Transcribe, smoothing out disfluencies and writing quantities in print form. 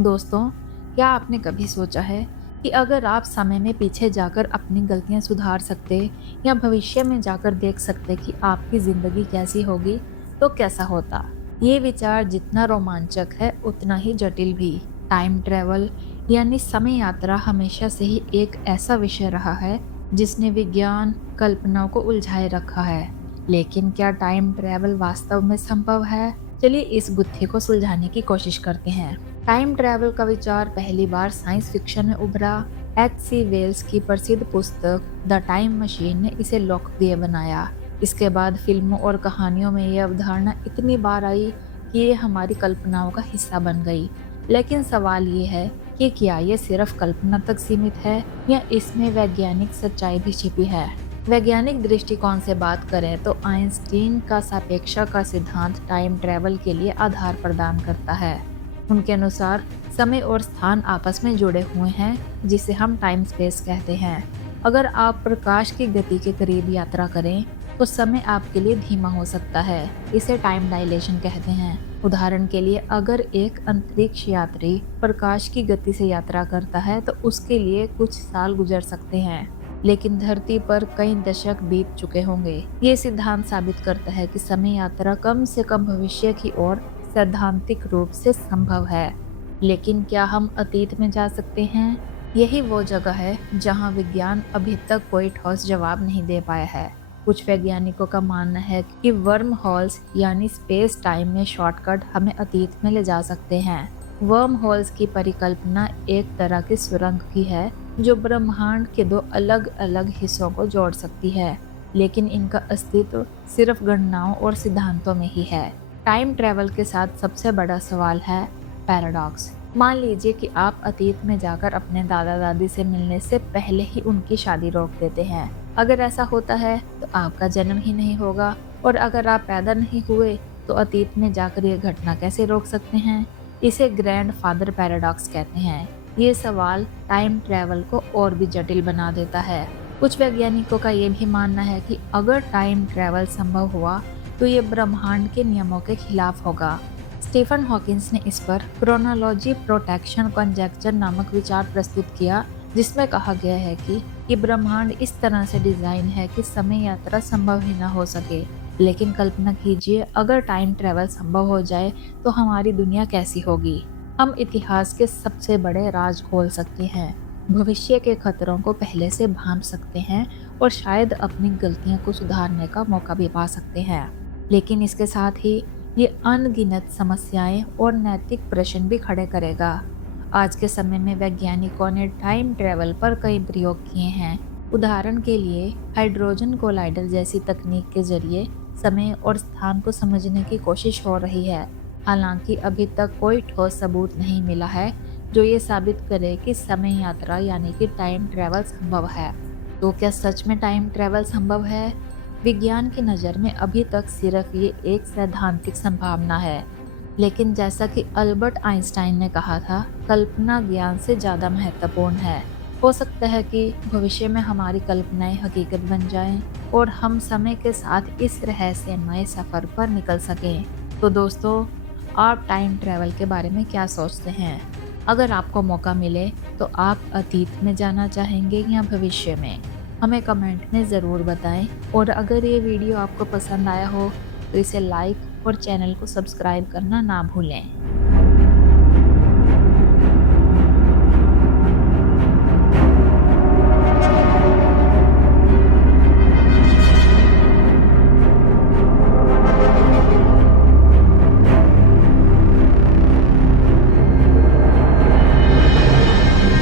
दोस्तों, क्या आपने कभी सोचा है कि अगर आप समय में पीछे जाकर अपनी गलतियां सुधार सकते या भविष्य में जाकर देख सकते कि आपकी जिंदगी कैसी होगी तो कैसा होता। ये विचार जितना रोमांचक है उतना ही जटिल भी। टाइम ट्रेवल यानी समय यात्रा हमेशा से ही एक ऐसा विषय रहा है जिसने विज्ञान कल्पनाओं को उलझाए रखा है। लेकिन क्या टाइम ट्रेवल वास्तव में संभव है? चलिए इस गुत्थी को सुलझाने की कोशिश करते हैं। टाइम ट्रैवल का विचार पहली बार साइंस फिक्शन में उभरा। H.C. वेल्स की प्रसिद्ध पुस्तक द टाइम मशीन ने इसे लोकप्रिय बनाया। इसके बाद फिल्मों और कहानियों में यह अवधारणा इतनी बार आई कि ये हमारी कल्पनाओं का हिस्सा बन गई। लेकिन सवाल ये है कि क्या ये सिर्फ कल्पना तक सीमित है या इसमें वैज्ञानिक सच्चाई भी छिपी है। वैज्ञानिक दृष्टिकोण से बात करें तो आइंस्टीन का सापेक्षता का सिद्धांत टाइम ट्रैवल के लिए आधार प्रदान करता है। उनके अनुसार समय और स्थान आपस में जुड़े हुए हैं, जिसे हम टाइम स्पेस कहते हैं। अगर आप प्रकाश की गति के करीब यात्रा करें तो समय आपके लिए धीमा हो सकता है। इसे टाइम डायलेशन कहते हैं। उदाहरण के लिए अगर एक अंतरिक्ष यात्री प्रकाश की गति से यात्रा करता है तो उसके लिए कुछ साल गुजर सकते हैं, लेकिन धरती पर कई दशक बीत चुके होंगे। ये सिद्धांत साबित करता है कि समय यात्रा कम से कम भविष्य की ओर सैद्धांतिक रूप से संभव है। लेकिन क्या हम अतीत में जा सकते हैं? यही वो जगह है जहां विज्ञान अभी तक कोई ठोस जवाब नहीं दे पाया है। कुछ वैज्ञानिकों का मानना है कि वर्म होल्स यानी स्पेस टाइम में शॉर्टकट हमें अतीत में ले जा सकते हैं। वर्म होल्स की परिकल्पना एक तरह की सुरंग की है जो ब्रह्मांड के दो अलग अलग हिस्सों को जोड़ सकती है, लेकिन इनका अस्तित्व सिर्फ गणनाओं और सिद्धांतों में ही है। टाइम ट्रैवल के साथ सबसे बड़ा सवाल है पैराडॉक्स। मान लीजिए कि आप अतीत में जाकर अपने दादा दादी से मिलने से पहले ही उनकी शादी रोक देते हैं। अगर ऐसा होता है तो आपका जन्म ही नहीं होगा, और अगर आप पैदा नहीं हुए तो अतीत में जाकर ये घटना कैसे रोक सकते हैं? इसे ग्रैंड फादर पैराडॉक्स कहते हैं। ये सवाल टाइम ट्रैवल को और भी जटिल बना देता है। कुछ वैज्ञानिकों का ये भी मानना है कि अगर टाइम ट्रैवल संभव हुआ तो ये ब्रह्मांड के नियमों के खिलाफ होगा। स्टीफन हॉकिंस ने इस पर क्रोनोलॉजी प्रोटेक्शन कॉन्जेक्चर नामक विचार प्रस्तुत किया, जिसमें कहा गया है कि ये ब्रह्मांड इस तरह से डिजाइन है कि समय यात्रा संभव ही न हो सके। लेकिन कल्पना कीजिए अगर टाइम ट्रैवल संभव हो जाए तो हमारी दुनिया कैसी होगी। हम इतिहास के सबसे बड़े राज खोल सकते हैं, भविष्य के खतरों को पहले से भांप सकते हैं और शायद अपनी गलतियों को सुधारने का मौका भी पा सकते हैं। लेकिन इसके साथ ही ये अनगिनत समस्याएं और नैतिक प्रश्न भी खड़े करेगा। आज के समय में वैज्ञानिकों ने टाइम ट्रैवल पर कई प्रयोग किए हैं। उदाहरण के लिए हाइड्रोजन कोलाइडर जैसी तकनीक के जरिए समय और स्थान को समझने की कोशिश हो रही है। हालांकि अभी तक कोई ठोस सबूत नहीं मिला है जो ये साबित करे कि समय यात्रा यानी कि टाइम ट्रैवल संभव है। तो क्या सच में टाइम ट्रैवल संभव है? विज्ञान की नज़र में अभी तक सिर्फ ये एक सैद्धांतिक संभावना है, लेकिन जैसा कि अल्बर्ट आइंस्टाइन ने कहा था, कल्पना ज्ञान से ज़्यादा महत्वपूर्ण है। हो सकता है कि भविष्य में हमारी कल्पनाएं हकीकत बन जाएं और हम समय के साथ इस रहस्यमय सफ़र पर निकल सकें। तो दोस्तों, आप टाइम ट्रैवल के बारे में क्या सोचते हैं? अगर आपको मौका मिले तो आप अतीत में जाना चाहेंगे या भविष्य में? हमें कमेंट में ज़रूर बताएं, और अगर ये वीडियो आपको पसंद आया हो तो इसे लाइक और चैनल को सब्सक्राइब करना ना भूलें।